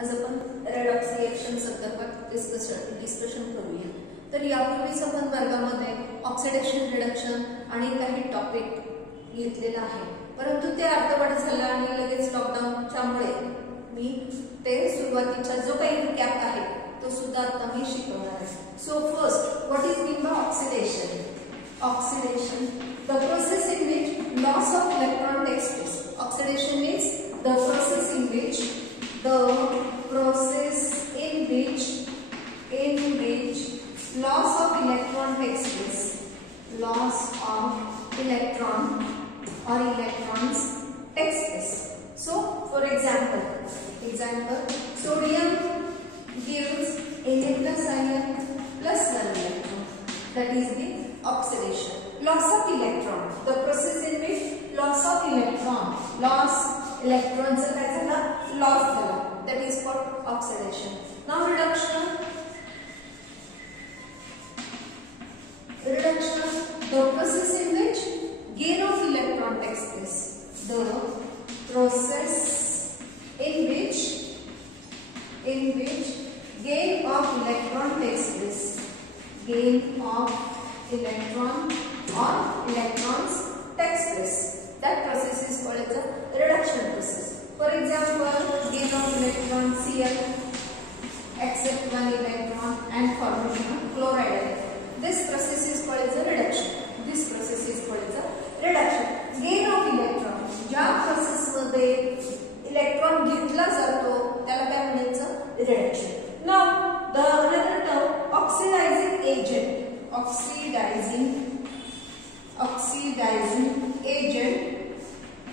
आज आपण redox reaction संदर्भात डिस्कशन करूया। तर यापूर्वीच आपण वर्गामध्ये ऑक्सिडेशन रिडक्शन आणि काही टॉपिक घेतलेला आहे, परंतु ते अर्धवट झालं आणि लगेच लॉकडाऊनच्यामुळे मी ते सुरुवातीचा जो काही रिकॅप आहे तो सुद्धा आता मी शिकवणार आहे। So first, what is mean by oxidation? Oxidation, the process in which loss of electron takes place. Oxidation means the process in which loss of electron takes place. Loss of electron or electrons takes place. So, for example, sodium gives Na plus ion plus 1 electron. That is the oxidation. Loss of electron, the process in which loss electrons loss झाला, that is called oxidation. Now reduction, the process in which gain of electron takes place. The process in which gain of electron takes place. Gain of electron or electrons takes place. That process is called as a reduction process. For example, gain of electron Cl accept 1 electron and formation of chloride ion. This process is called as a reduction. Gain of electron, ज्या process मध्ये electron घेतला जातो त्याला काय म्हणायचं? Reduction. Now the another term, oxidizing agent. Oxidizing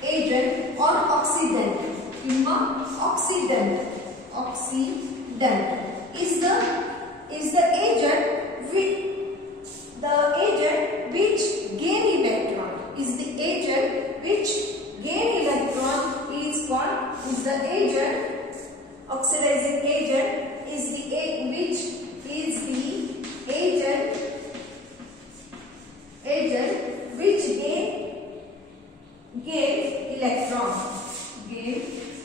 agent or oxidant किंवा oxidant is the agent which gain electron is the agent which gain electron is the agent. Oxidizing agent is the agent which gain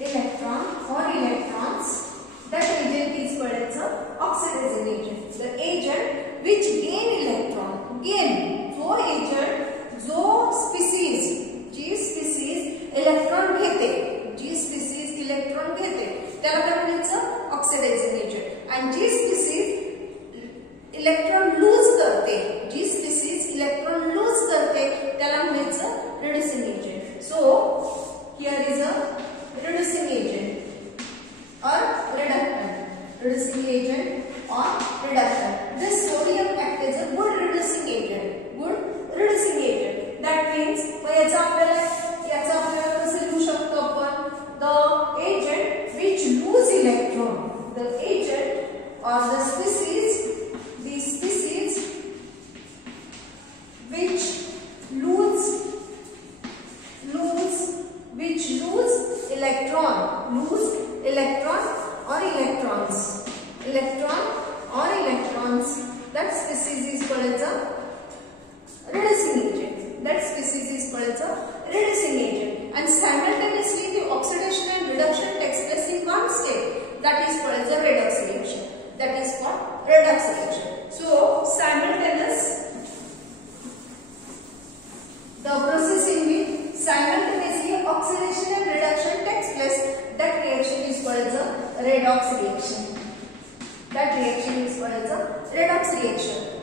electron or electrons. That agent is called as a oxidizing agent. The agent which gain electron, जो agent जो species electron घेते त्याला काय म्हणायचं? Oxidizing agent. आणि जी species electron lose करते त्याला म्हणायचं reducing agent. So here is a reducing agent or reductant. This sodium acts as a good reducing agent. That means याचा आपल्याला कसं लिहू शकतो आपण? The agent which lose electron, the agent or the species which lose electron or electrons, that species is called as a reducing agent. And simultaneously the oxidation and reduction takes place in one state, that is called as a redox reaction. So simultaneous, the process in which simultaneously oxidation and reduction takes place, that reaction is called as a redox reaction.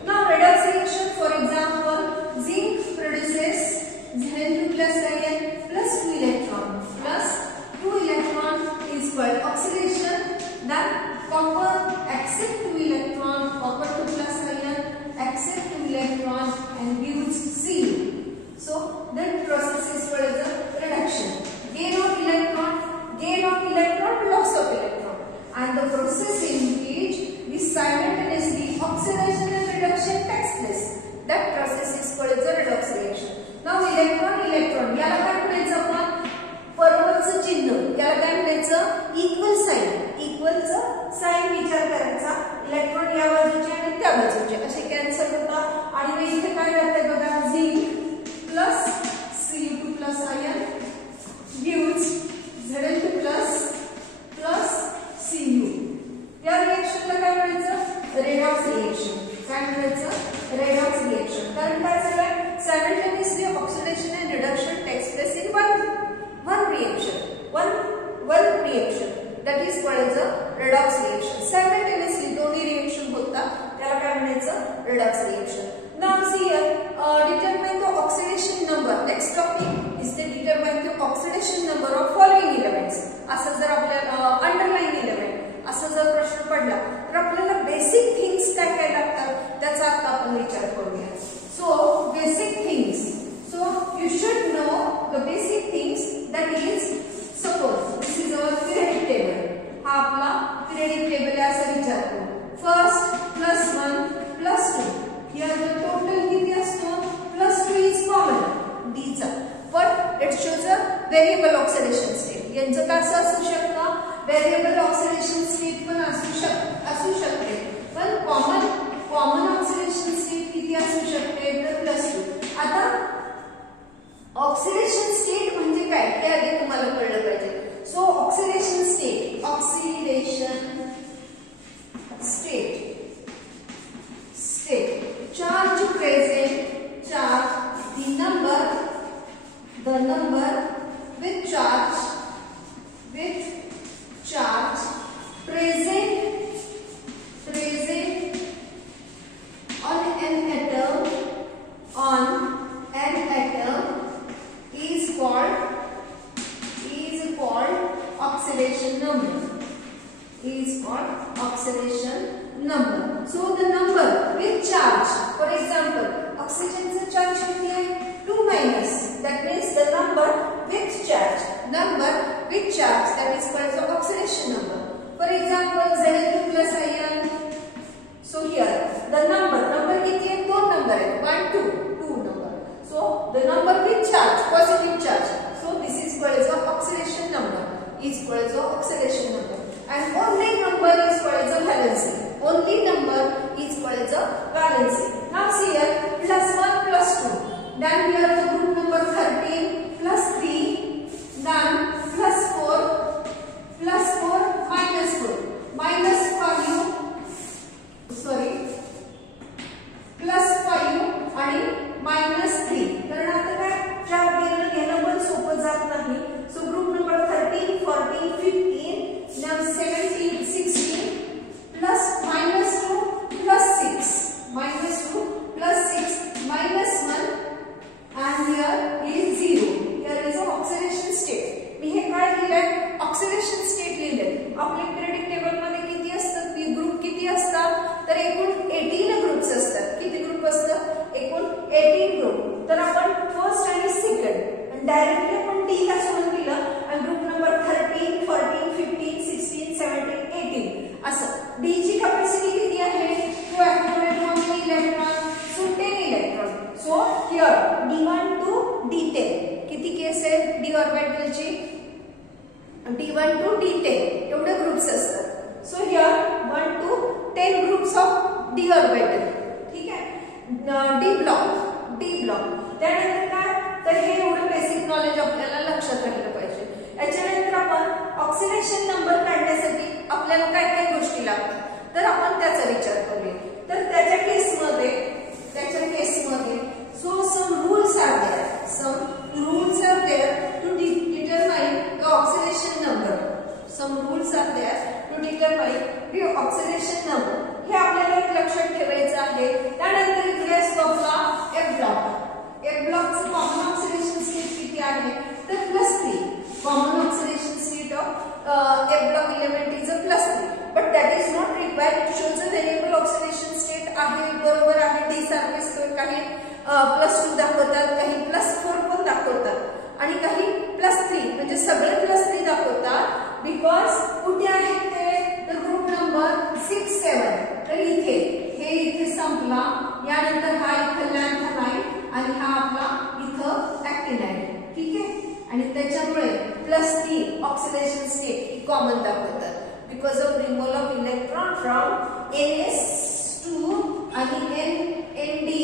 Now redox reaction, for example, zinc produces Zn2 plus ion plus 2 electron is called oxidation. Then copper accept 2 electron, copper 2 plus ion accept 2 electron and gives C. So that process is called as a reduction. Gain of electron, loss of electron. And the process in which this simultaneously oxidation and reduction takes place, that process is called as a redox reaction. Now electron याला कसं variable oxidation state. यांचं कसं असू शकतं, variable oxidation state पण असू शकते. पण कॉमन ऑक्सिडेशन स्टेट किती असू शकते तर +2. आता ऑक्सिडेशन स्टेट म्हणजे काय हे आधी तुम्हाला कळलं पाहिजे. So oxidation state charge present, the number with charge present on an atom is called oxidation number. So the number with charge, for example, oxygen चा charge किती आहे 2-, that means the number with charge that is called the oxidation number. For example, Zn2+ ion. So here the number किती आहे 2 number आहे 1 2 number. So the number with charge, positive charge. So this is called as oxidation number. And only number is called as a valency. Now see here +1 +2. Then here the group number 13 +3. Then +4 -4 +5 आणि -3. कारण आता काय 4 घेणं पण सोपं जात नाही. So group number 13 14 15 now 17 16 plus -2 plus 6 -2 plus 6 -1 and here is 0. Here is an oxidation state. मी हे काय लिहिलंय ऑक्सिडेशन स्टेट लिहिलंय. आपल्या पिरियडिक टेबल मध्ये किती असतात ग्रुप किती असतात तर एकूण 18 ग्रुप्स असतात. किती ग्रुप असतात एकूण 18 ग्रुप. तर आपण फर्स्ट आणि सेकंड डायरेक्टली आपण डी ला सोडून दिलं आणि ग्रुप नंबर 13 14 15 16 17 18 असं. डी ची कॅपॅसिटी किती आहे 2 electron 10 electron. So here D1 to D10 किती केस आहे डी ऑर्बिटलची D1 to D10 एवढे ग्रुप्स असतात. So here 1 to 10 groups of D orbital. ठीक आहे डी ब्लॉक. त्यानंतर काय तर हे एवढं बेसिक नॉलेज आपल्याला लक्षात राहिलं पाहिजे. याच्यानंतर आपण ऑक्सिडेशन नंबर काढण्यासाठी आपल्याला काय काय गोष्टी लागतात तर आपण त्याचा विचार करूया. तर त्याच्या केसमध्ये so some rules are there to determine the oxidation number. The oxidation number हे आपल्याला एक लक्षात ठेवायचं आहे. त्यानंतर इकडे असतो आपला F ब्लॉकचं कॉमन ऑक्सिडेशन स्टेट किती आहे तर +3. Common oxidation state of F block element is a +3. But that is not required. It shows a variable oxidation state आहे. बरोबर आहे. D सारखेच काही +2 दाखवतात, काही +4 पण दाखवतात आणि काही +3 म्हणजे सगळे +3 दाखवतात. बिकॉज कुठे आहे ते तर ग्रुप नंबर 6 7. तर इथे संपला. यानंतर हा इथे लॅन्थनाईन आणि हा आपला इथं ऍक्टिनाईन. ठीक आहे आणि त्याच्यामुळे +3 ऑक्सिडेशन स्टेट कॉमन दाखवतात. Because of removal of electron from NS2 आणि N-1D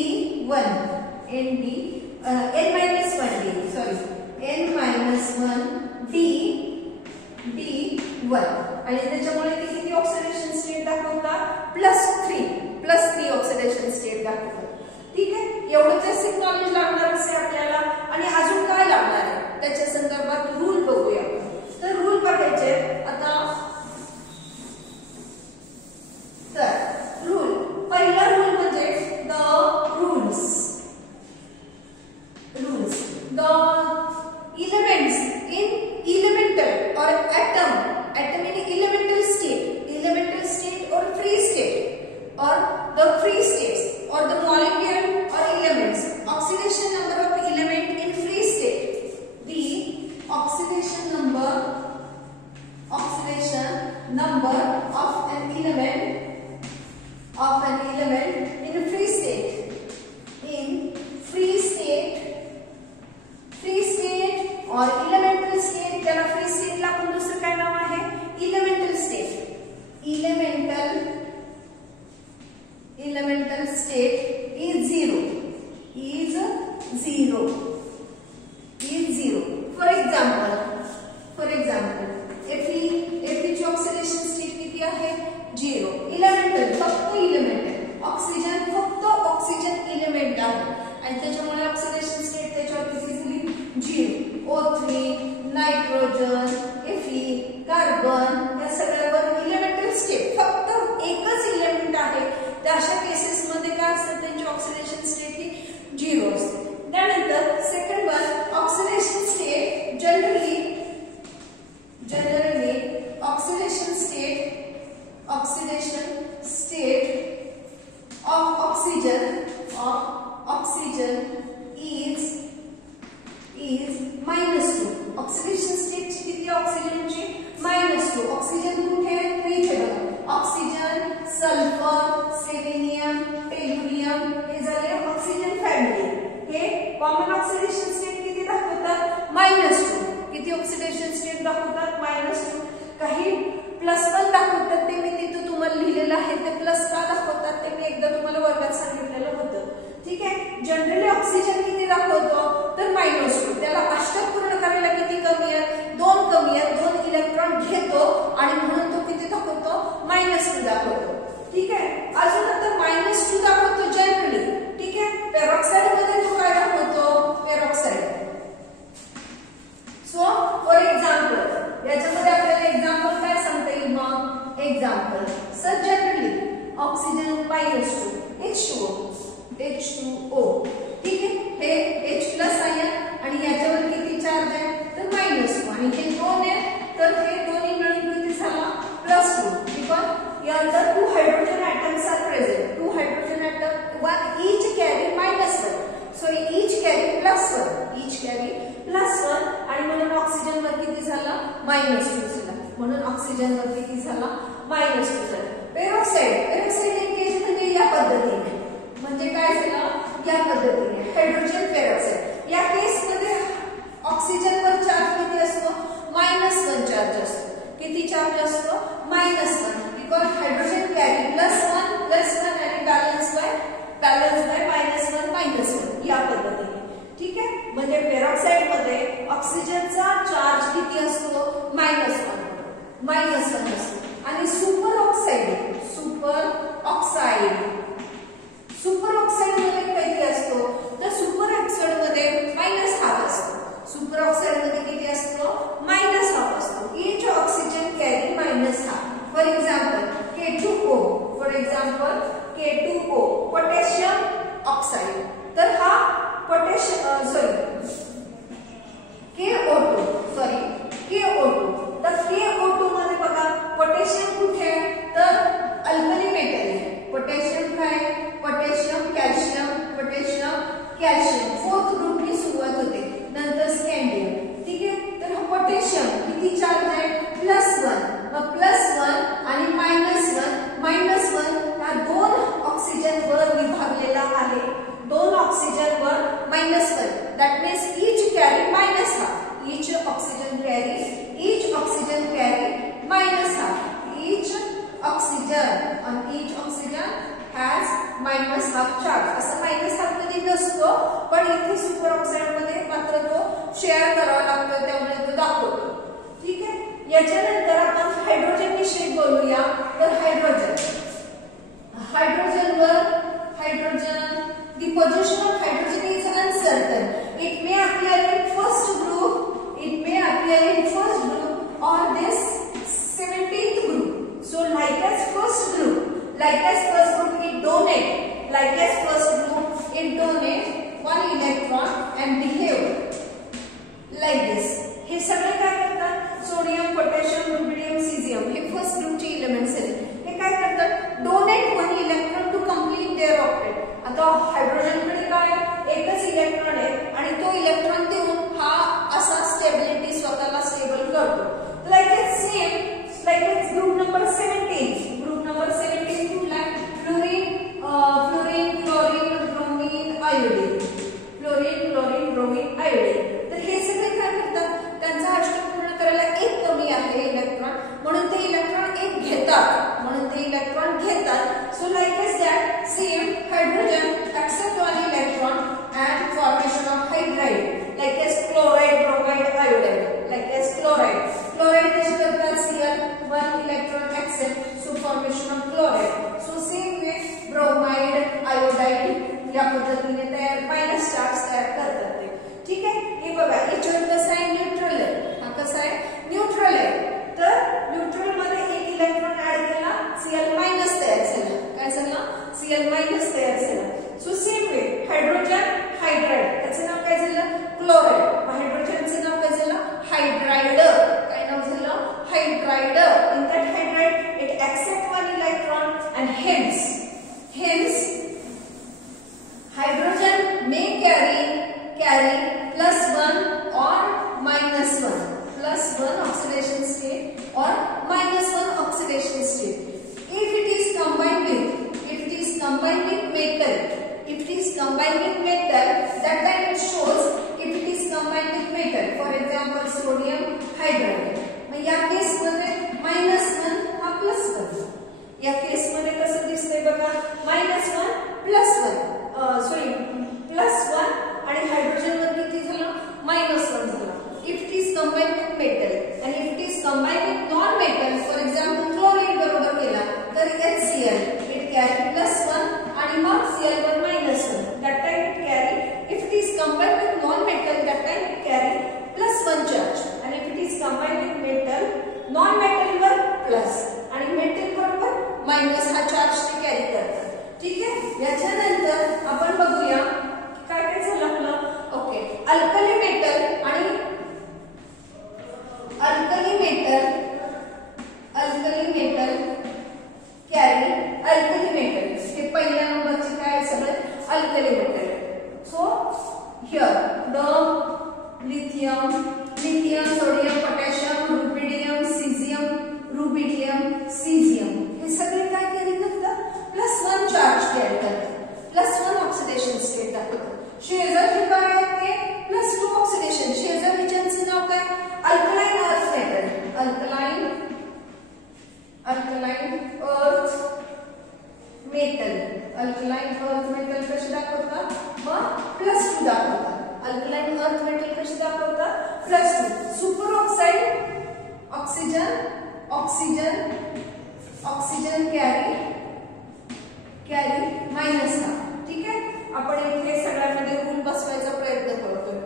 आणि त्याच्यामुळे ते किती ऑक्सिडेशन स्टेट दाखवतात +3 ऑक्सिडेशन स्टेट दाखवतात. ठीक आहे एवढं बेसिक नॉलेज लागणार असे आपल्याला. आणि अजून काय लागणार आहे त्याच्या संदर्भात रूल बघूया. तर रूल बघायचे आता. तर रूल पहिला रूल म्हणजे the elements in elemental or atom in elemental state or free state or the free states or the molecule or elements. Oxidation number of element in free state elemental state is zero. For example, Fe ची oxidation state किती आहे? 0. Elemental फक्त element, oxygen फक्त oxygen element आहे आणि त्याच्यामुळे oxidation state त्याच्यावर किती झाली? 0. O3, नायट्रोजन, Fe, कार्बन या सगळ्यावर एलिमेंटल स्टेट फक्त एकच एलिमेंट आहे. त्या अशा केसेस मध्ये काय असतं? त्यांची ऑक्सिडेशन स्टेट ही 0 असते. त्यानंतर second one, oxidation state generally oxidation state of oxygen is -2. Oxidation state ची किती ऑक्सिजन ची? -2. ऑक्सिजन कुठे? इथे बघा, ऑक्सिजन, सल्फर, सेलेनियम, टेल्युरियम हे झाले ऑक्सिजन फॅमिली. हे कॉमन ऑक्सिडेशन स्टेट किती दाखवतात? -2. किती ऑक्सिडेशन स्टेट दाखवतात? -2. काही +1 दाखवतात, ते मी तिथे तुम्हाला लिहिलेलं आहे. ते प्लस का दाखवतात ते मी एकदा तुम्हाला वर्गात सांगितलेलं होतं. ठीक आहे. जनरली ऑक्सिजन किती दाखवतो? तर -2. त्याला अष्टक पूर्ण करायला किती कमी आहे? 2 कमी आहे. 2 इलेक्ट्रॉन घेतो आणि म्हणून तो किती दाखवतो? -2 दाखवतो. ठीक आहे. अजून नंतर -2 दाखवतो जनरली. ठीक आहे. पेरॉक्साइड मध्ये तो काय दाखवतो? पेरॉक्साइड. सो फॉर एक्झाम्पल, याच्यामध्ये आपल्याला एक्झाम्पल काय सांगता येईल? मग example sir generally oxygen -2, H2O. ठीक आहे. हे H+ आयन आणि याच्यावर किती चार्ज आहे? तर -2 आणि हे 2 आहे, तर हे दोन्ही मिळून किती झाला? +2. बिकॉज या अंदर 2 hydrogen atoms are present. 2 hydrogen atom, one each carry -1. Sorry, each carry +1 आणि म्हणून ऑक्सिजन वर किती झाला? -2 झाला. म्हणून ऑक्सिजन वर किती झाला? -2 झाला. पेरॉक्साइड एक केस म्हणजे या पद्धतीने, म्हणजे काय झालं? या पद्धतीने हायड्रोजन पेरॉक्साइड. या केस मध्ये ऑक्सिजन वर चार्ज किती असतो? -1 चार्ज असतो. किती चार्ज असतो? -1. बिकॉज हायड्रोजन कॅरी +1 आणि बॅलन्स बाय -1 या पद्धतीने. ठीक आहे. म्हणजे पेरॉक्साइड मध्ये ऑक्सिजनचा चार्ज किती असतो? -1 असतो. आणि सुपर ऑक्साइड मध्ये किती असतो? तर सुपर ऑक्साइड मध्ये -1/2 असतो. सुपर ऑक्साइड मध्ये किती असतो? -1/2 असतो. Each oxygen carry -1/2. For example K2O, potassium oxide. तर हा KO2. तर KO2 मध्ये बघा पोटॅशियम कुठे आहे? तर अल्कली मेटल आहे. पोटॅशियम काय? पोटॅशियम, कॅल्शियम 4th ग्रुपनी सुरुवात होते. नंतर स्कँडियम. ठीक आहे. तर हा पोटॅशियम किती चार्ज आहे? +1. मग +1 आणि -1 हा 2 ऑक्सिजन वर विभागलेला आहे. 2 ऑक्सिजन वर -1. That means each carry -1/2. Each oxygen carry -1/2. Each oxygen has -1/2 charge. असं -1/2 कधी नसतो, पण इथे सुपर ऑक्साइड मध्ये मात्र तो शेअर करावा लागतो, त्यामुळे तो दाखवतो. ठीक आहे. याच्यानंतर आपण हायड्रोजन विषयी बोलूया. तर hydrogen the position of hydrogen is uncertain. It may appear in first group or this 17th group. So like as first group it donate 1 electron and behave like this. हे सगळे काय करतात? सोडियम, पोटॅशियम, रुबिडियम, सीझियम हे first ग्रुपचे elements आहेत. हे काय करतात? Donate 1 electron to complete their octet. आता हायड्रोजन कडे काय? एकच इलेक्ट्रॉन आहे आणि तो इलेक्ट्रॉन देऊन हा असा स्टेबिलिटी स्वतःला स्टेबल करतो. Like its group number 17. Group number 17 कुठला? Fluorine, chlorine, bromine, iodine. तर हे सगळे काय करतात? त्यांचा अष्टक पूर्ण करायला एक कमी आहे इलेक्ट्रॉन, म्हणून ते इलेक्ट्रॉन एक घेतात. one electron accept, so formation of chloride. So same way bromide, iodide या पद्धतीने तयार मायनस चार्ज तयार करतात ते. ठीक आहे. हे बघा याच्यावर कसं आहे न्यूट्रल आहे. हा कसा आहे न्यूट्रल आहे. तर न्यूट्रल मध्ये एक इलेक्ट्रॉन ऍड केला Cl मायनस तयार झाला. काय झाला Cl मायनस तयार झाला. So same way hydrogen hydride याचं नाव काय झालं क्लोराइड. हायड्रोजनचं नाव काय झालं हायड्राइड. काय नाव झालं hydride. In that hydride it accept one electron and hence hydrogen may carry +1 or -1, +1 oxidation state or -1 oxidation state. If it is combined with metal, that time it shows if it is combined with metal. For example, sodium hydride. मग या केस मध्ये -1 हा +1. या केस मध्ये कसं दिसतंय बघा -1 +1 sorry +1 आणि हायड्रोजन वर किती झालं -1 झालं. If it is combined with metal आणि if it is combined with non metal, for example chlorine बरोबर केला तर HCl इट कॅरी +1 आणि मग Cl वर -1. That time it carry if it is combined with non metal that time it carry +1 charge आणि if it is combined with metal non metal वर plus आणि metal बरोबर मायनस हा charge ते carry करतात. ठीक आहे. याच्यानंतर आपण बघूया काय काय झालं आपलं. Okay alkali metal carry alkali metal हे पहिल्या नंबरचे काय सगळे alkali metal. So here the lithium, sodium, potassium, rubidium, caesium हे सगळे काय कॅरी करतात +1 चार्ज कॅरी करतात. +1 ऑक्सिडेशन स्टेट दाखवतात. शेजार हे काय आहे ते +2 ऑक्सिडेशन. शेजार विचारांचे नाव काय alkaline earth metal. Alkaline earth metal कशी दाखवतात मग +2 दाखवतात. अल्कलाइन अर्थ मेटल कशी दाखवतात +2. Super oxide oxygen carry -1. ठीक आहे. आपण इथे सगळ्यांमध्ये रूल बसवायचा प्रयत्न करतोय.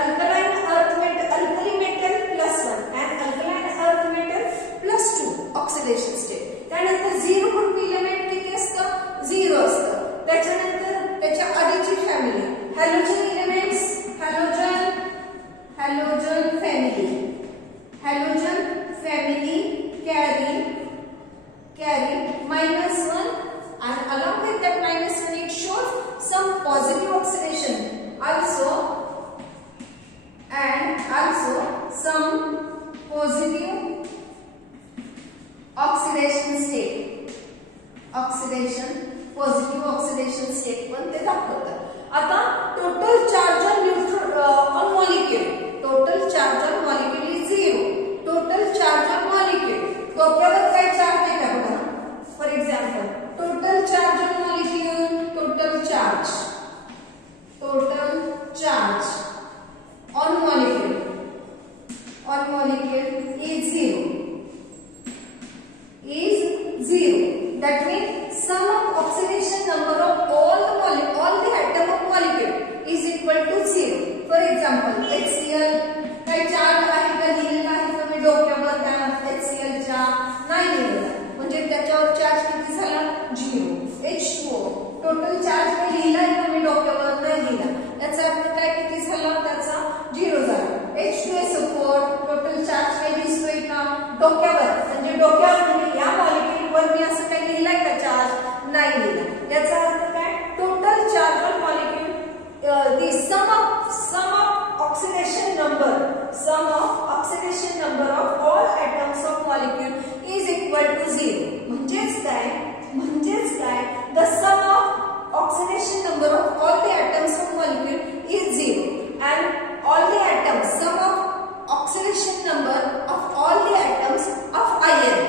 Alkaline earth metal alkali metal +1 and alkaline earth metal +2 oxidation state. त्यानंतर 0 ग्रुप एलिमेंट किती असतं 0 असतं. त्याच्यानंतर त्याच्या आधीची family halogen elements halogen family carry -1 and along with that -1 it shows some positive oxidation also some positive positive oxidation state पण ते दाखवतात. आता total charge on molecule is 0. Total charge on molecule डोक्यावर काय चार्ज आहे का बघा. For example total charge on molecule total charge on molecule is 0. That means sum of oxidation number of all the atom of molecule is equal to 0. For example, HCl काही charge आहे का लिहिलेला आहे का मी डोक्यावर त्या HCl च्या नाही लिहिलेला म्हणजे त्याच्यावर चार्ज किती झाला 0. H2O टोटल चार्ज मी लिहिलाय का मी डोक्यावर नाही लिहिला याचा अर्थ काय किती झाला त्याचा 0 झाला. H2SO4 टोटल चार्ज काही दिसतोय का डोक्यावर म्हणजे या मॉलिक्यूलवर मी असं काही लिहिलंय का चार्ज नाही लिहिला. याचा अर्थ काय total charge on molecule the sum of oxidation number of all atoms of molecule is equal to 0. म्हणजेच काय the sum of oxidation number of all the atoms of molecule is 0 and all the atoms sum of oxidation number of all the atoms of iron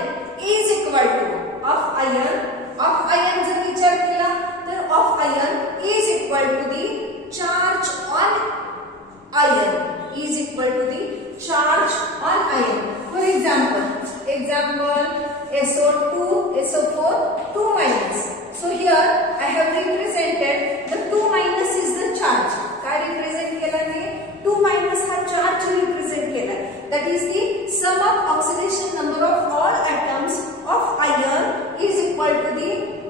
is equal to of iron जर विचार केला तर of iron is equal to the charge on iron. For example, example SO2, SO4, 2 minus. So here I have represented the 2 minus is the charge. काय represent केला मी 2 minus हा charge represent केला. That is the sum of oxidation number of all atoms of iron is equal to the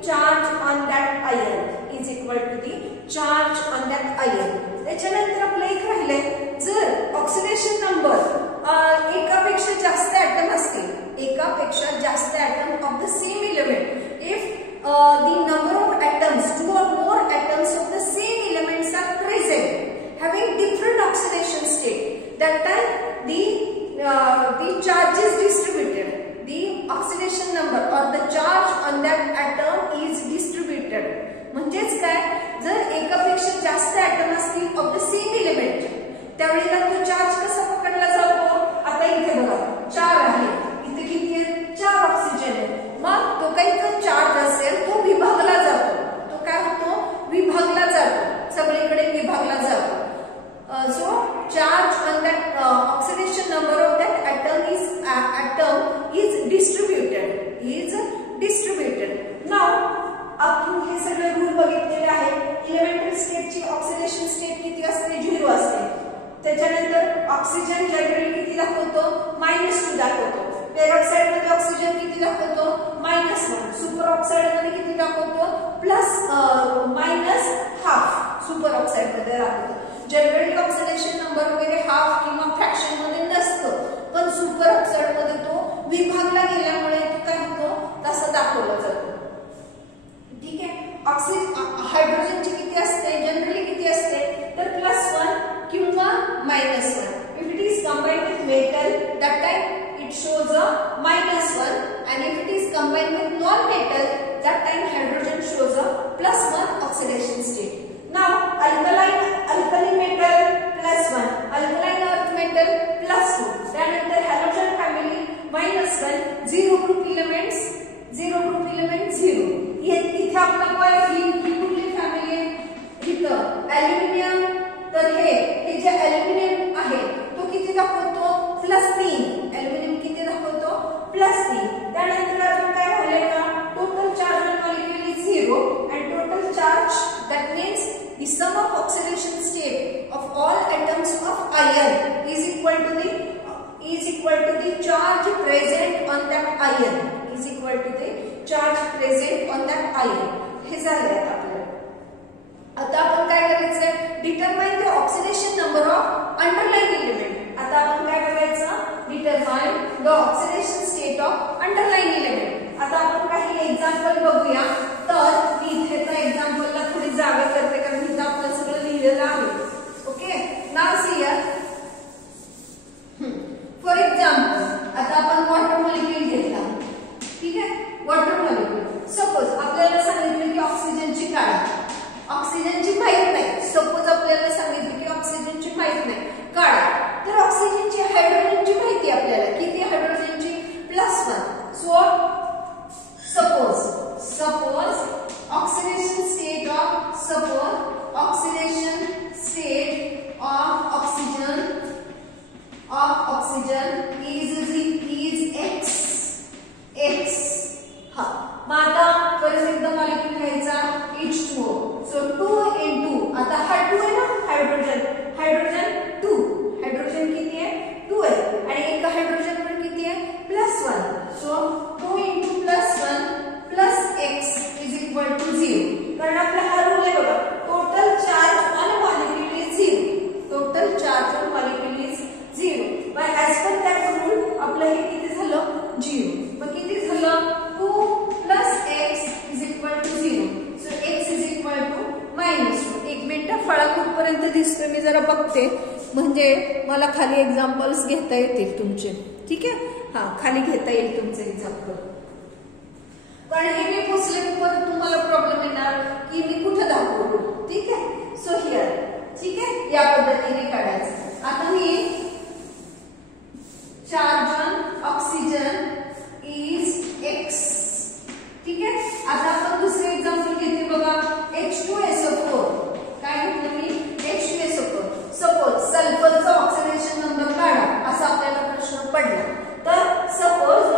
charge on that iron. Is equal to the charge on that iron. त्याच्यानंतर आपलं एक राहिले जर oxidation number एकापेक्षा जास्त item असतील, एकापेक्षा जास्त atom of the same element, if the number of atoms, 2 or more atoms of the same elements are present having different oxidation state, that time the charge is distributed, the oxidation number or the charge on that atom is distributed. म्हणजेच काय, जर एकापेक्षा जास्त item असतील of the same element, त्यावेळेला तो charge कसा पकडला जातो, आता इथे बघा 4 आहे, इथे किती आहेत 4 ऑक्सिजन आहे, मग तो काही जो चार्ज असेल तो विभागला जातो, तो काय होतो विभागला जातो, सगळीकडे विभागला जातो. So charge on that oxidation number of that atom is distributed. Now आपण हे सगळे रूल बघितलेले आहेत. इलेमेंटरी स्टेटची ऑक्सिडेशन स्टेट किती असते 0 असते. त्याच्यानंतर ऑक्सिजन जनरली किती दाखवतो -2 दाखवतो. पेरॉक्साइड मध्ये ऑक्सिजन किती दाखवतो -1. सुपर ऑक्साइड मध्ये किती दाखवतो -½ सुपर ऑक्साइड मध्ये दाखवतो. जनरली ऑक्सिडेशन नंबर वगैरे हाफ किंवा फ्रॅक्शन मध्ये नसतं, पण सुपर ऑक्साइड मध्ये तो विभागला गेल्यामुळे काय होतो तसं दाखवलं जातं. ठीक आहे. हायड्रोजनची किती असते जनरली किती असते तर +1 किंवा -1. If it is combined with metal that time it shows a -1, and if it is combined with non-metal that time hydrogen shows a +1 oxidation state. Now alkali metal +1, alkaline earth metal +2. त्यानंतर halogen family -1, 0 group elements 0. इथे आपला काय ही कुठली family इथं aluminium, तर हे जे aluminium आहे तो किती दाखवतो +3. ॲल्युमिनियम किती दाखवतो +3. त्यानंतर आपण काय झाले का total charge on molecule is 0 and total charge, that means the sum of oxidation state of all atoms of iron is equal to the charge present on that iron, is equal to the charge present on that iron. हे झाले आपल्याला. आता आपण काय करायचं determine the oxidation number of underline element. आता आपण काय करायचं determine the oxidation state of underline element. आता आपण काही एक्झाम्पल बघूया. तर मी इथे त्या एक्झाम्पलला थोडी जागा करते कारण इथे आपलं सगळं लिहिलेलं आहे. Okay, now see here. For example आता आपण वॉटर मॉलिक्यूल घेतला. ठीक आहे, वॉटर मॉलिक्यूल सपोज आपल्याला सांगितलं की ऑक्सिजनची काढा, ऑक्सिजनची माहित नाही. सपोज आपल्याला सांगितलं की ऑक्सिजनची माहित नाही काढा, तर ऑक्सिजनची हायड्रोजनची माहिती आपल्याला किती हायड्रोजनची +1. So suppose oxidation state of oxygen is X. हा, मग आता परत एकदा मॉलिक्यूल घ्यायचा H2O. सो 2 × आता हा 2 आहे ना हायड्रोजन 2. हायड्रोजन किती आहे 2 आहे आणि एका हायड्रोजन वर किती आहे +1. So 2 × +1 +X is equal to 0. कारण आपला हा रूल आहे बघा total charge on molecule is 0. Total charge on molecule is 0. but as per that rule आपलं हे किती झालं 0. मग किती झालं 2 + X is equal to 0. so X is equal to -2. एक मिनिट फळा कुठपर्यंत दिसतोय मी जरा बघते म्हणजे मला खाली एक्झाम्पल्स घेता येतील तुमचे. ठीक आहे, हा खाली घेता येईल तुमचे एक्झाम्पल. कारण हे मी पुसले परत तुम्हाला प्रॉब्लेम येणार की मी कुठे दाखवू. ठीक आहे, सो हियर. ठीक आहे, या पद्धतीने काढायचं. आता मी charge on oxygen is X. ठीक आहे, आता आपण दुसरे एक्झाम्पल घेते बघा H2SO4. काय घेतलं मी H2SO4. सपोज सल्फरचा ऑक्सिडेशन नंबर काढा असा आपल्याला प्रश्न पडला. तर सपोज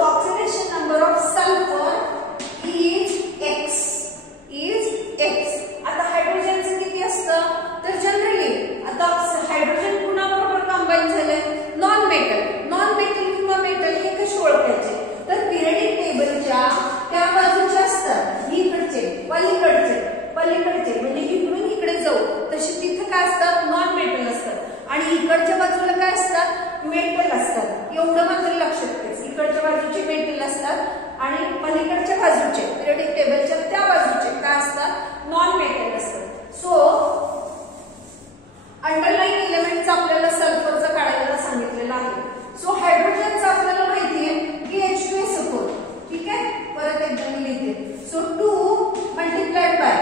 एवढं मात्र लक्षात ठेवायचं. इकडच्या बाजूचे मेटल असतात आणि पलीकडच्या बाजूचे पिरियोडिक टेबलच्या त्या बाजूचे काय असतात, नॉन मेटल असतात. सो अंडरलाईन एलिमेंटचं आपल्याला सल्फरचं काढायला सांगितलेलं आहे. सो हायड्रोजनचं आपल्याला माहिती आहे की H2SO4. ठीक आहे, परत एकदा मी लिहिते. सो 2 मल्टिप्लाइड बाय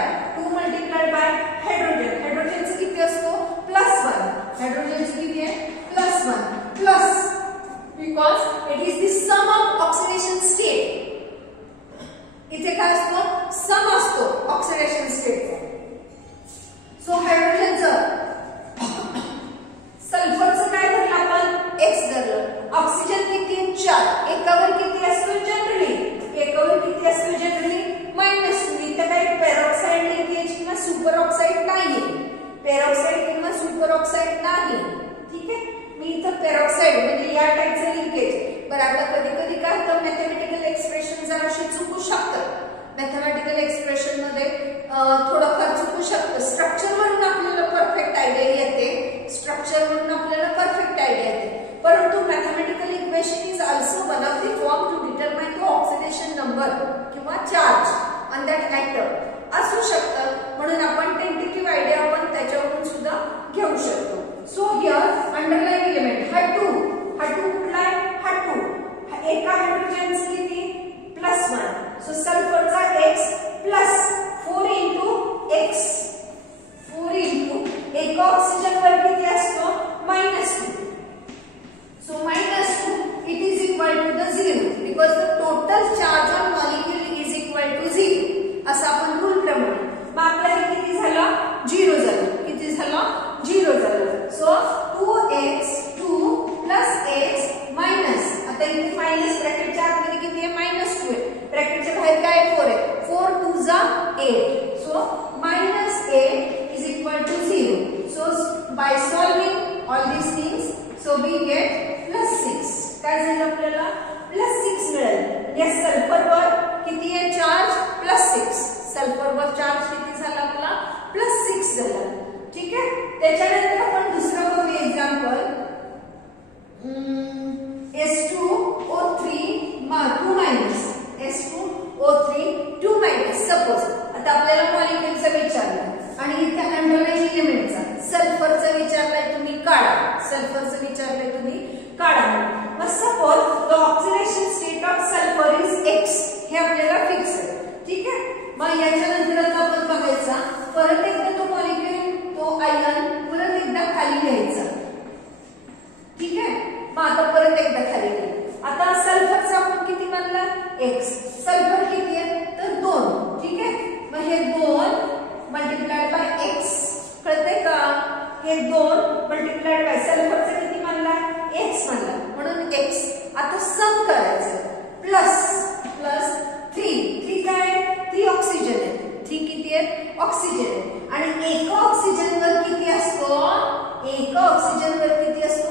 हायड्रोजनचं किती असतो, +1. हायड्रोजनचं किती आहे, +1 plus, because it is the sum of oxidation state. इथे काय असतो, सम असतो ऑक्सिडेशन स्टेटचा. सो हायड्रोजनचं सल्फरचं काय धरलं आपण, X धरलं. ऑक्सिजन किती, 4. एकावर किती असतो जनरली, -2. इथे काही पेरॉक्साइड लिंकेज किंवा सुपर ऑक्साइड नाहीये, नाही. ठीक आहे, मी इथं पेरॉक्साइड म्हणजे या टाइपचं लिंकेज. बरं, आपलं कधी कधी काय होतं, मॅथमॅटिकल एक्सप्रेशन जराशी चुकू शकतं. मॅथमॅटिकल एक्सप्रेशन मध्ये थोडंफार चुकू शकतं. स्ट्रक्चर म्हणून आपल्याला परफेक्ट आयडिया येते, परंतु mathematical equation is also one of the form to determine the oxidation number किंवा चार्ज ऑन दॅट ॲटम असू शकतं. म्हणून आपण टेंटेटिव्ह आयडिया आपण त्याच्यावरून सुद्धा घेऊ शकतो. सो हियर अंडरलाईन एलिमेंट हा 2 कुठला आहे, हा 2. एका हायड्रोजनचं किती, +1. सो सल्फरचा X प्लस 4 × X, 4 × एका ऑक्सिजन वर किती असतो, -2. So -2 it is equal to the 0 because the total charge on molecule is equal to 0. असं आपण रूल प्रमाणे. मग आपल्याला किती झालं, 0 झालं. किती झालं, 0 झालं. सो 2x 2 + x मायनस, आता इथे मायनस ब्रॅकेटच्या आतमध्ये किती आहे, -2 आहे. ब्रॅकेटच्या बाहेर काय आहे, 4 आहे. 4 2 जा 8. So -8 is equal to 0. So by solving all these things, so we get +6. काय झालं आपल्याला, +6 मिळेल. या सल्फरवर किती आहे चार्ज, +6. सल्फरवर चार्ज किती झाला आपला, +6 झाला. ठीक आहे, त्याच्यानंतर आपण दुसरं बघूया एक्झाम्पल. S2O3 2-. सपोज आता आपल्याला मॉलिक्युलचा विचारलं आणि इथे अंडरलाईन एलिमेंटचा सल्फरचा विचारलाय, तुम्ही काढा. मग suppose the oxidation state of sulphur is X, हे आपल्याला फिक्स आहे. ठीक आहे, मग याच्यानंतर आता आपण बघायचा परत एकदा तो मॉलिक्युल, तो आयन परत एकदा खाली घ्यायचा. ठीक आहे, मग आता परत एकदा खाली घ्या. आता सल्फरचा आपण किती मानला, X. सल्फर किती आहे, तर 2. ठीक आहे, मग हे 2 मल्टिप्लाइड बाय X, कळतंय का, हे 2 मल्टिप्लाइड बाय सल्फरचा किती मानला, X मानला, म्हणून X. आता सम करायचं, प्लस 3 काय, 3 ऑक्सिजन आहे. 3 किती आहे, ऑक्सिजन आहे. आणि एका ऑक्सिजनवर किती असतो,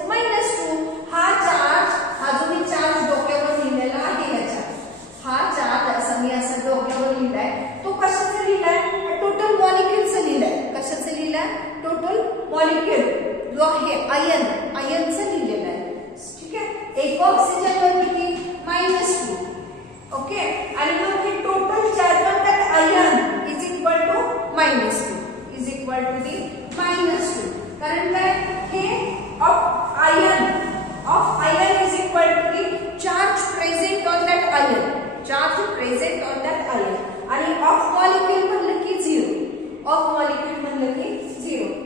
-2. हा चार्ज, हा जो मी चार्ज डोक्यावर लिहिलेला आहे, याचा हा चार्ज असा मी असं डोक्यावर लिहिलाय, तो कशाचा लिहिलाय, टोटल मॉलिक्युलचा लिहिलाय. कशाचा लिहिलाय, टोटल मॉलिक्युल जो आहे आयनचं लिहिलेलं आहे. ठीक आहे, एका ऑक्सिजनवर किती, -2. ओके, आणि मग हे total charge on that ion is equal to -2, is equal to the -2. कारण काय, हे of ion is equal to the charge present on that ion, आणि ऑफ मॉलिक्युल म्हणलं की 0.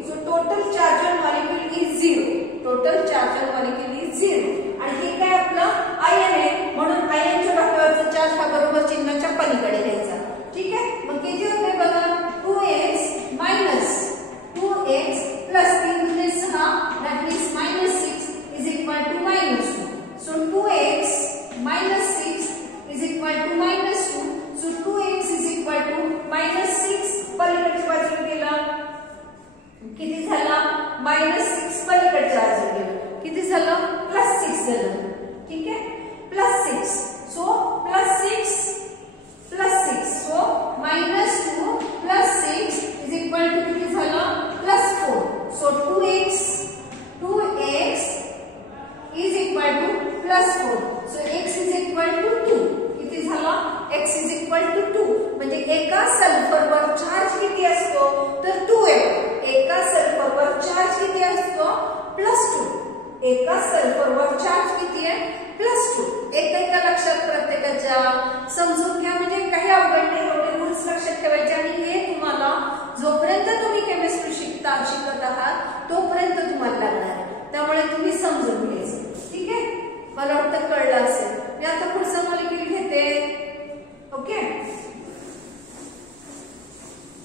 So total charge on molecule is 0. आणि हे काय आपलं आयन आहे, म्हणून आयनच्या डोक्यावरचा चार्ज हा बरोबर चिन्हाच्या पलीकडे घ्यायचा. ठीक आहे, मग किती होते बघा, 2x plus 3 × 6 that is -6 is equal to -2. So 2x - 6 is equal to -2. So 2x is equal to -6. पलीकडच्या बाजूला गेला, किती झाला, -6 पलीकडच्या बाजूला गेला, किती झालं, +6 झालं. ठीक आहे, +6. So +6. So -2 + 6 is equal to किती झालं, +4. So 2x is equal to +4. So x is equal to 2. किती झाला? x is equal to 2. म्हणजे एका सल्फरवर चार्ज किती असतो? तर 2 आहे. एका सल्फरवर चार्ज किती असतो? +2. एका सल्फरवर चार्ज किती आहे? +2. एक लक्षात प्रत्येकाच्या समजून घ्या. म्हणजे काही अवघड नाही, एवढे रूल्स लक्षात ठेवायचे आणि हे तुम्हाला जोपर्यंत तुम्ही केमिस्ट्री शिकत आहात तोपर्यंत तुम्हाला लागणार आहे. त्यामुळे तुम्ही समजून घ्यायचं. ठीक आहे, मला वाटतं कळलं असेल. मी आता पुढचं मॉलिक्यूल घेते. ओके,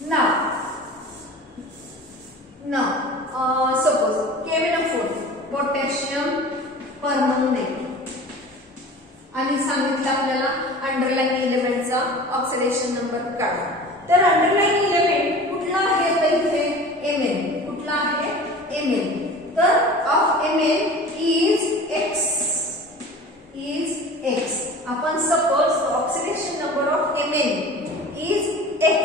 नाव सपोज KMnO4 पोटॅशियम परमॅंगनेट आणि सांगितलं आपल्याला अंडरलाईन एलिमेंटचा ऑक्सिडेशन नंबर काढा. तर अंडरलाईन एलिमेंट कुठला आहे? तर इथे Mn. कुठला आहे? Mn. तर ऑफ Mn is X. आपण suppose oxidation number of Mn is X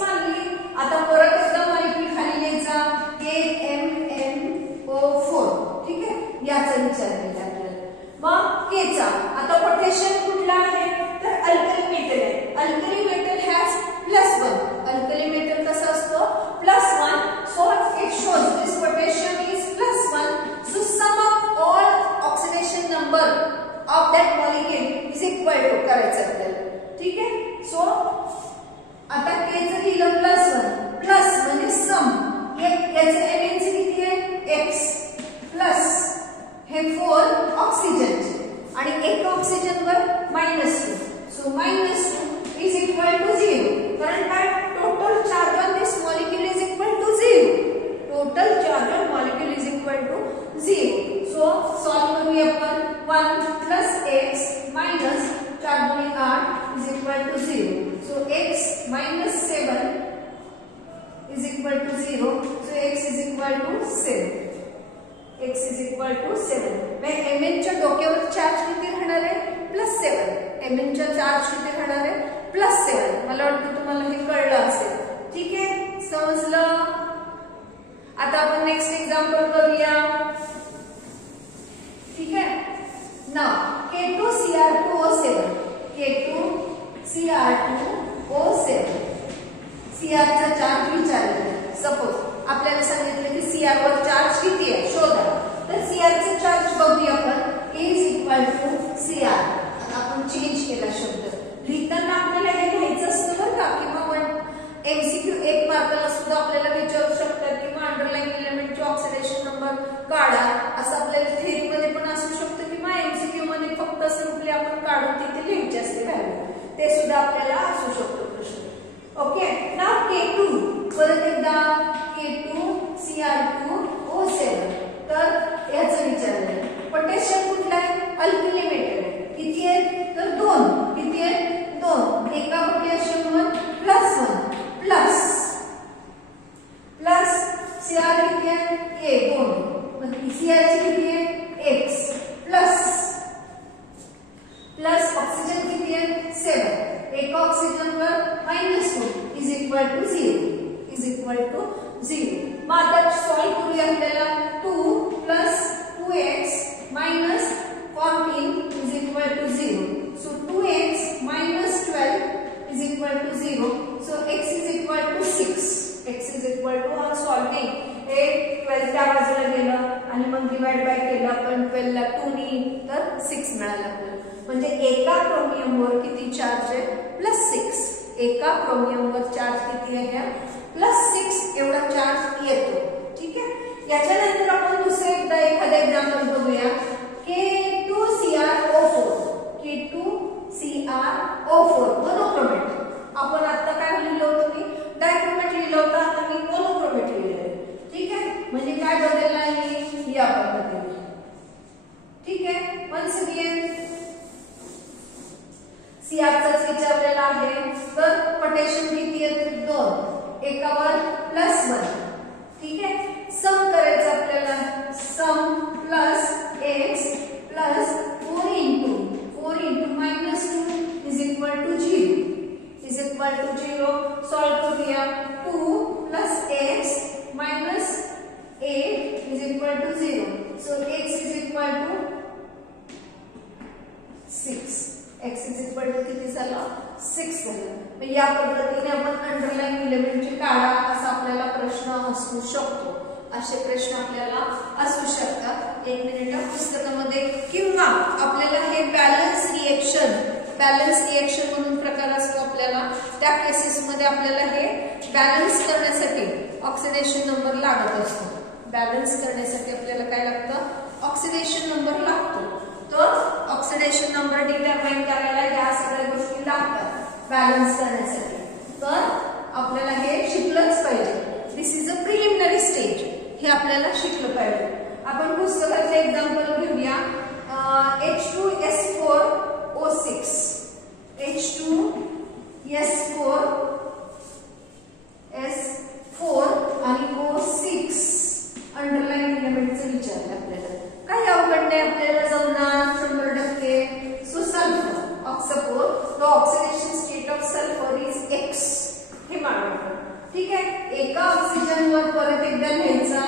मानली. आता परत एकदा मॉलिक्यूल खाली लिहायचा KMnO4. ठीक आहे, याचा विचार केला आपल्याला. मग K चा आता पोटॅशियम कुठला आहे? तर अल्कली मेटल आहे. Alkali metal has +1. Alkali metal कसं असतो? +1. So it shows this potassium is +1. So sum of all oxidation number of that molecule is equal to करायचं आपल्याला. ठीक आहे, सो आता K चं लिहिलं +1 प्लस म्हणजे सम. याचं Mn किती आहे? X प्लस हे 4 ऑक्सिजन आणि एक ऑक्सिजनवर -2. So -2 is equal to 0. कारण काय? Total charge on this molecule is equal to 0. Total charge on molecule is equal to 0. So solve करूया आपण. 1 + x minus 4 × 8 is equal to 0. So x - 7 is equal to 0. So x is equal to 7. x is equal to 7. मग Mn च्या डोक्यावर charge किती राहणार आहे? +7. Mn चा charge किती राहणार आहे? +7. मला वाटतं तुम्हाला हे कळलं असेल. ठीक आहे, समजलं. आता आपण नेक्स्ट एक्झाम्पल करूया. ठीक आहे, नाव K2Cr2O7. K2Cr2O7. Cr चा चार्ज विचारला. सपोज आपल्याला सांगितलं की Cr वर चार्ज किती आहे शोधा. तर Cr चा चार्ज बघूया आपण. Is equal to Cr. आपण चेंज केला शब्द. लिहिताना आपल्याला हे लिहायचं असतं बरं का. किंवा MCQ 1 मार्काला सुद्धा आपल्याला विचारू शकतात किंवा अंडरलाईन एलिमेंटचे ऑक्सिडेशन नंबर काढा असं आपल्याला थेअरी मध्ये पण असू शकतं किंवा MCQ मध्ये फक्त सिंपली आपण काढून तिथे लिहायचे असते व्हॅल्यू. ते सुद्धा आपल्याला असू शकतो प्रश्न. ओके, नाव K2 परत एकदा K2Cr2O7. तर याचं विचारलं. पोटॅशियम कुठला आहे? अल्कली मेटल आहे. किती आहे? तर 2. किती आहे? 2. एका पोटॅशियमवर +1 प्लस Cr किती आहे? 2. मग Cr ची किती आहे? X प्लस ऑक्सिजन किती आहे? 7. एका ऑक्सिजनवर -2 is equal to 0. Is equal to 0. मग आता सॉल्व करूया आपल्याला. 2 + 2x - 14 is equal to 0. So 2x - 12 is equal to 0. So x is equal to 6. x is equal to on solving हे 12 त्या बाजूला गेलं आणि मग डिवाइड बाय केलं आपण 12 ला 2 नी तर 6 मिळालं आपल्याला. म्हणजे एका क्रोमियमवर किती चार्ज आहे? +6. एका क्रोमियमवर चार्ज किती आहे? +6 एवढा चार्ज येतो. ठीक आहे, याच्यानंतर आपण दुसरे एकदा एखादं एक्झाम्पल बघूया. K2Cr2O4. K2Cr2O4 मोनोक्रोमेट. आपण आता काय लिहिलं होतं? मी डायक्रोमेट लिहिलं होतं. आता मी मोनोक्रोमेट लिहिलेलं आहे. ठीक आहे, म्हणजे काय बदललं आहे? या पद्धतीने. ठीक आहे, वन्स अगेन Cr चाच विचारलेला आहे. तर पोटॅशियम किती आहे? 2. एकावर +1. ठीक आहे, सम करायचं आपल्याला. Sum plus x plus 4 × -2 is equal to 0. Is equal to 0. Solve करूया. 2 + x - 8 is equal to 0. So x is equal to x is equal to किती झालं 6 झालं. मग या पद्धतीने आपण अंडरलाईन एलिमेंटचे काढा असा आपल्याला प्रश्न असू शकतो. असे प्रश्न आपल्याला असू शकतात. एक मिनिट पुस्तकामध्ये. किंवा आपल्याला हे बॅलन्स रिएक्शन म्हणून प्रकार असतो आपल्याला. त्या केसेस मध्ये आपल्याला हे बॅलन्स करण्यासाठी ऑक्सिडेशन नंबर लागत असतो. बॅलन्स करण्यासाठी आपल्याला काय लागतं ऑक्सिडेशन नंबर लागतो. तर ऑक्सिडेशन नंबर डिटरमाइन करायला या सगळ्या गोष्टी लागतात बॅलन्स करण्यासाठी. तर आपल्याला हे शिकलंच पाहिजे. दिस इज अ प्रिलिमिनरी स्टेज. हे आपल्याला शिकलं पाहिजे. आपण पुस्तकाचे एक्झाम्पल घेऊया. H2S4O6 H2S4 आणि O6 अंडरलाईन एलिमेंटचं विचारलं आपल्याला. काही अवघड नाही आपल्याला जमणार 100%. So sulphur suppose the oxidation state of sulphur is X हे मानतो. ठीक आहे. एका ऑक्सिजनवर परत एकदा लिहायचा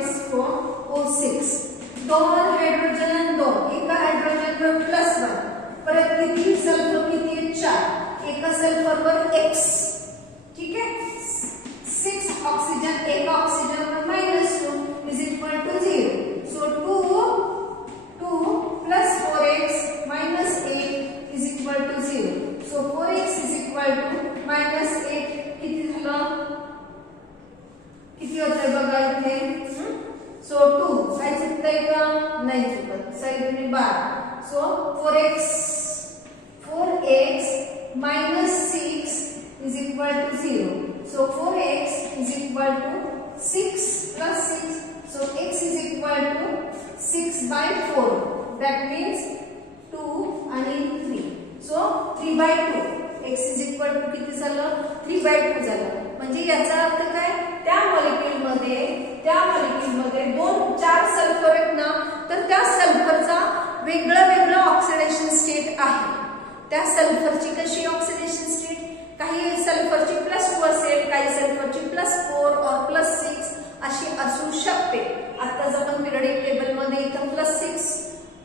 S4O6. 2 हायड्रोजन आणि 2 एका हायड्रोजनवर +1 परत किती सल्फर किती 4 एका सल्फरवर X. ठीक आहे. 6 ऑक्सिजन एका ऑक्सिजनवर -2 is equal to 0. So 2 plus 4x minus 8 is equal to 0. So 4x is equal to minus 8 किती झालं किती होतंय बघा इथे. सो 2 काय चुकतंय का नाही चुकत साईडने 12. So 4x minus 6 is equal to 0. So 4x is equal to 6 plus 6. So x is equal to 6/4. That means 2 आणि 3. So 3/2. x is equal to किती झालं 3/2 झालं. म्हणजे याचा अर्थ काय त्या मॉलिक्यूलमध्ये 4 सल्फर आहेत ना तर त्या सल्फरचा वेगळं ऑक्सिडेशन स्टेट आहे. त्या सल्फरची कशी ऑक्सिडेशन स्टेट काही सल्फरची +2 असेल काही सल्फरची +4 और +6 अशी असू शकते. आताच आपण पिरियडिक टेबल मध्ये इथं +6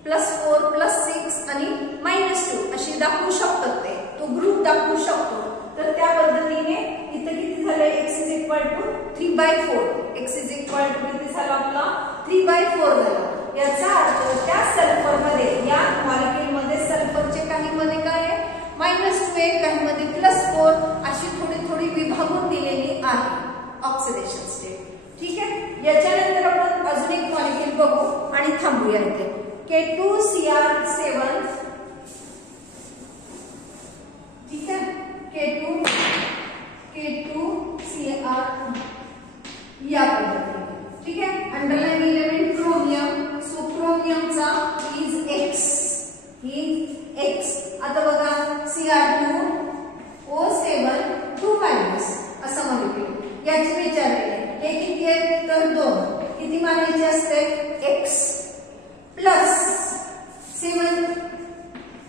+4 +6 आणि -2 अशी दाखवू शकतात. तो ग्रुप दाखवू शकतो. तर त्या पद्धतीने इथं किती झाले x is equal to 3/4. x is equal to किती झाला आपला 3/4 झाला. याचा अर्थ त्या सल्फर मध्ये या मॉलिक्यूल मध्ये सल्फरचे काही मध्ये काय आहे -2 आहे काही मध्ये +4 अशी थोडी विभागून दिलेली आहे ऑक्सिडेशन स्टेट. ठीक आहे. याच्यानंतर आपण अजून एक मॉलिक्यूल बघू आणि थांबूया इथे. K2Cr7. ठीक आहे. K2Cr या पद्धतीने. ठीक आहे. Underline element chromium. सो क्रोमियमचा इज X. आता बघा Cr2O7 2- असा मॉलिक्यूल याची विचारलेले. हे किती आहे तर 2. किती मानायचे असते x plus 7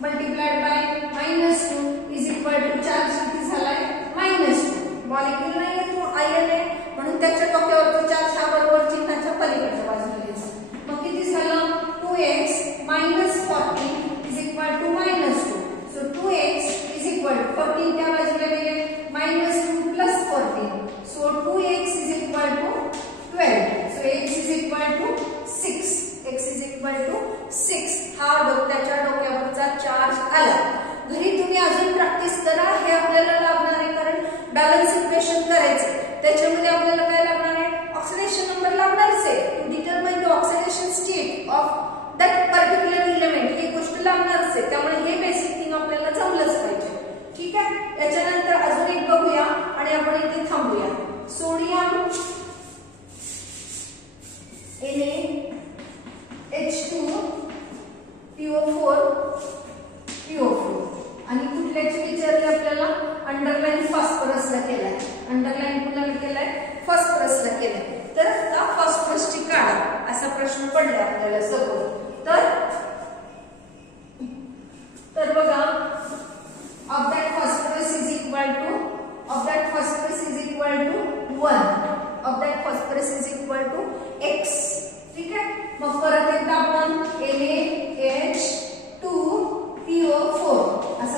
multiplied by -2 is equal to charge किती झालाय -2. मॉलिक्यूल नाहीये तो आयन आहे म्हणून त्याच्या डोक्यावरचा चार्ज हा बरोबर चिन्हाच्या पलीकडच्या बाजूला घ्यायचा. मग किती झालं 2x -14 is equal to -2. So 2x is equal to 14 त्या बाजूला गेले -2 plus 14. So 2x is equal to 12. So x is equal to 6. x is equal to 6. हा त्याच्या डोक्यावरचा चार्ज आला. घरी तुम्ही अजून प्रॅक्टिस करा. हे आपल्याला लागणार आहे कारण बॅलन्स इक्वेशन करायचे. त्याच्यामध्ये आपल्याला काय लागणार आहे ऑक्सिडेशन नंबर लागणारच आहे. To determine the oxidation state of that particular element ही गोष्ट लागणारच आहे. त्यामुळे हे बेसिक थिंग आपल्याला जमलंच पाहिजे. ठीक आहे. याच्यानंतर अजून एक बघूया आणि आपण इथे थांबूया. सोडियम NaH2PO4 आणि कुठल्याची विचारली आपल्याला अंडरलाईन फॉस्फरसला केलाय. अंडरलाईन कुणाला केलाय फॉस्फरसला केलाय. तर त्या फॉस्फरसची काढा असा प्रश्न पडलाय आपल्याला सपोज. तर बघा of that phosphorus is equal to 1. of that phosphorus is equal to x. ठीक आहे. मग परत एकदा आपण NaH2PO4 असा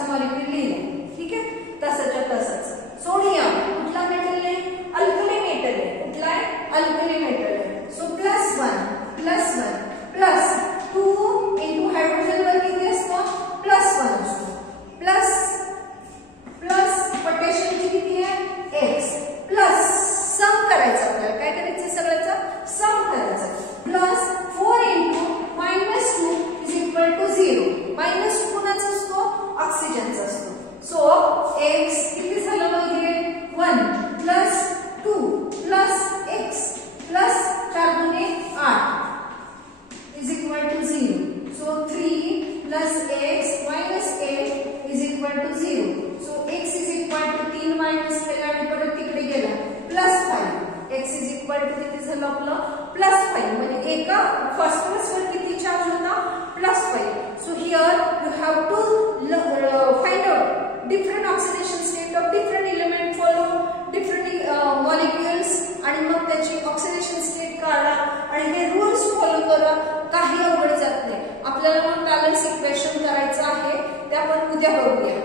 plus x minus a is equal to 0. So x is equal to 3 minus केला आणि परत तिकडे गेला plus 5. x is equal to किती झालं आपलं plus 5. म्हणजे एका फॉस्फरस वर किती चार्ज होता plus 5. So here you have to find out different oxidation state of different element follow different molecules आणि मग त्याची ऑक्सिडेशन स्टेट काढा आणि हे रूल्स फॉलो करा. काही अवघड जात नाही. आपल्याला मग बॅलन्स इक्वेशन करायचं आहे ते आपण उद्या बघूया.